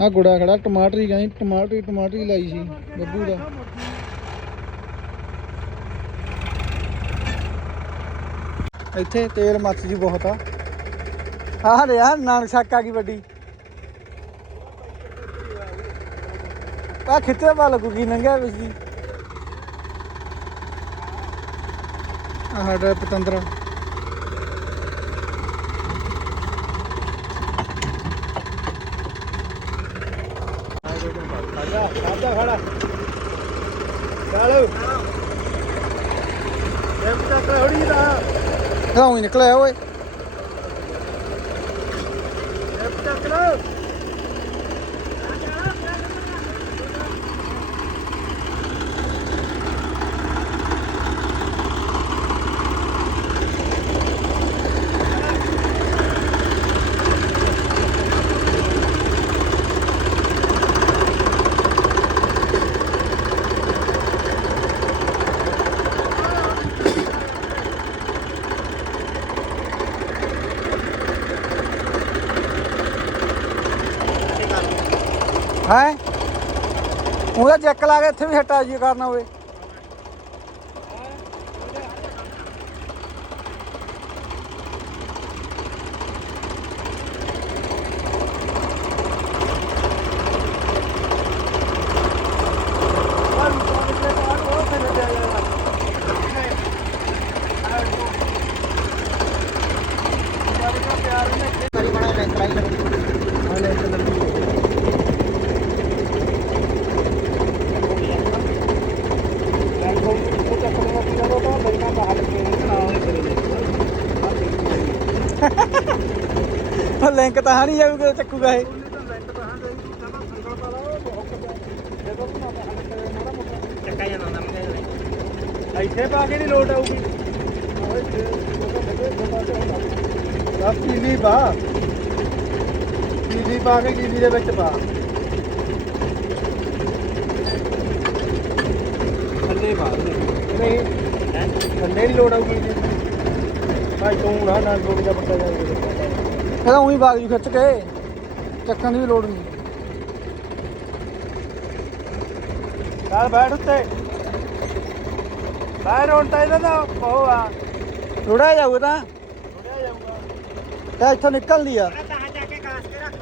ਆ ਗੁੜਾ ਖੜਾ, ਟਮਾਟਰੀ ਕਹਿੰਦੀ ਟਮਾਟਰੀ ਟਮਾਟਰੀ ਲਾਈ ਸੀ, ਬੱਬੂ ਦਾ। ਇੱਥੇ ਤੇਲ ਮੱਚ ਜੀ ਬਹੁਤ ਆ। ਆਹ ਲੈ ਆ ਨਾਨਕ ਛੱਕ ਆ ਗਈ ਵੱਡੀ। ਆ ਖਿੱਤੇ ਪਾ ਲੱਗੂਗੀ ਨੰਗਿਆ ਵਿੱਚ ਦੀ। ਆਹ ਸਾਡਾ ਪਤੰਦਰਾ। ਆਜਾ ਖੜਾ। ਚਲੋ ਹੋੜੀ ਦਾ ਰਾਉਂ ਹੀ ਨਿਕਲਿਆ ਓਏ। ਹੈ? ਉਹਦਾ ਚੈੱਕ ਲਾ ਕੇ ਇੱਥੇ ਵੀ ਹਟਾ ਜੀ ਕਰਨਾ ਹੋਵੇ। ਉਹ ਲਿੰਕ ਤਾਂ ਹਾਂ ਨਹੀਂ ਜਾਊਗਾ ਚੱਕੂਗਾ ਇਹ। ਚੱਕਾ ਜਾਂਦਾ ਹੁੰਦਾ ਮੈਂ ਇੱਥੇ ਪਾ ਕੇ ਨਹੀਂ ਲੋਟ ਆਊਗੀ। ਆ ਪੀਲੀ ਪਾ। ਪੀਲੀ ਪਾ ਕੇ ਕੀਲੀ ਦੇ ਵਿੱਚ ਪਾ। ਥੱਲੇ ਪਾ ਨਹੀਂ, ਥੱਲੇ ਨਹੀਂ ਲੋਟ ਆਊਗੀ। ਭਾਈ ਤੂੰ ਨਾ ਨਾ ਲੋਟ ਜਾ ਪੱਕਾ ਜਾਏਗਾ ਇਹਦਾ ਉਹੀ ਬਾਗ ਜੂ ਖਿੱਚ ਕੇ। ਚੱਕਣ ਦੀ ਵੀ ਲੋੜ ਨਹੀਂ। ਚੱਲ ਬੈਠ ਉੱਤੇ। ਬਾਹਰ ਹੁਣ ਤਾਂ ਇਹਦਾ ਤਾਂ ਉਹ ਆ। ਰੁੜਿਆ ਜਾਊਗਾ ਤਾਂ। ਥੋੜਿਆ ਜਾਊਗਾ। ਤੇ ਇੱਥੋਂ ਨਿਕਲਦੀ ਆ। ਤਾਂ ਜਾ ਕੇ ਕਾਸ ਕੇ ਰੱਖ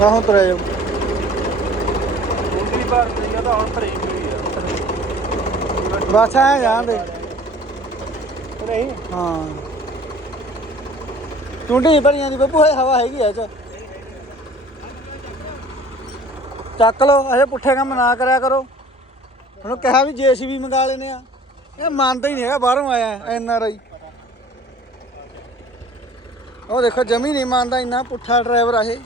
ਤਾਂ ਹੁਣ ਤੁਰਿਆ ਜਾਊ। ਦੂਸਰੀ ਵਾਰ ਨਹੀਂ ਆ ਤਾਂ ਹੁਣ ਭਰੀ ਹੋਈ ਆ। ਬਸ ਐ ਜਾਂਦੇ ਨਹੀਂ? ਹਾਂ। ਟੁੰਡੀ ਭਰੀਆਂ ਦੀ ਬੱਬੂ ਹੈ ਹਵਾ ਹੈਗੀ ਐ ਚ। ਚੱਕ ਲੋ ਅਜੇ ਪੁੱਠੇ ਕੰਮ ਨਾ ਕਰਿਆ ਕਰੋ। ਉਹਨੂੰ ਕਿਹਾ ਵੀ ਜੇਸੀਬੀ ਮੰਗਾ ਲੈਨੇ ਆ। ਇਹ ਮੰਨਦਾ ਹੀ ਨਹੀਂ ਹੈਗਾ ਬਾਹਰੋਂ ਆਇਆ ਐਨ ਆਰ ਆਈ। ਉਹ ਦੇਖੋ ਜਮੀ ਨਹੀਂ ਮੰਨਦਾ ਇੰਨਾ ਪੁੱਠਾ ਡਰਾਈਵਰ ਆ ਇਹ।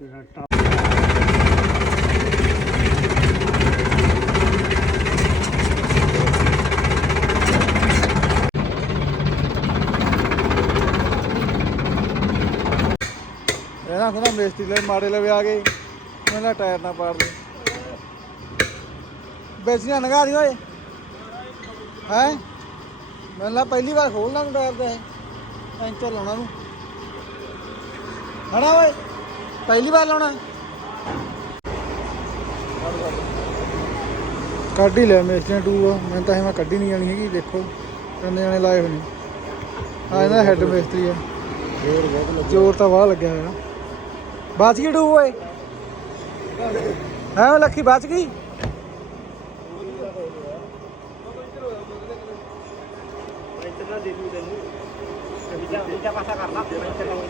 ਜਿਹੜਾ ਇਹਨਾਂ ਕੋਲ ਮੇਸਤਰੀ ਲੈ ਮਾੜੇ ਲਵੇ ਆ ਗਏ ਉਹਨਾਂ ਟਾਇਰ ਨਾ ਪਾੜ ਦੇ ਬੇਚੀਆਂ ਨਗਾ ਦੀ ਓਏ। ਹੈ? ਮੈਨੂੰ ਲਾ ਪਹਿਲੀ ਵਾਰ ਖੋਲਣਾ ਨੂੰ ਟਾਇਰ ਦਾ ਇਹ ਪੈਂਚਰ ਲਾਉਣਾ ਨੂੰ ਹਣਾ ਓਏ ਪਹਿਲੀ ਵਾਰ ਲਾਉਣਾ। ਕੱਢ ਹੀ ਲਿਆ ਮੇਸਤਰੀਆਂ ਟੂ ਮੈਂ ਤਾਂ ਇਹ ਮੈਂ ਕੱਢੀ ਨਹੀਂ ਜਾਣੀ ਹੈਗੀ ਦੇਖੋ। ਕਿੰਨੇ ਜਾਣੇ ਲਾਏ ਹੋਏ ਨੇ। ਆ ਇਹਦਾ ਹੈੱਡ ਮੇਸਤਰੀ ਆ। ਜ਼ੋਰ ਬਹੁਤ ਜ਼ੋਰ ਤਾਂ ਵਾਹ ਲੱਗਿਆ ਹੋਇਆ। ਬਾਤ ਕੀ ਡੂ ਓਏ ਹੈ ਉਹ ਲੱਖੀ ਬਚ ਗਈ ਇੱਥੇ ਨਾ ਦੇ ਦੂ ਤੈਨੂੰ ਵਿਚਾ ਵਿਚਾ ਪਾਸਾ ਕਰ ਲਾ ਇੱਥੇ ਲਾਉਂ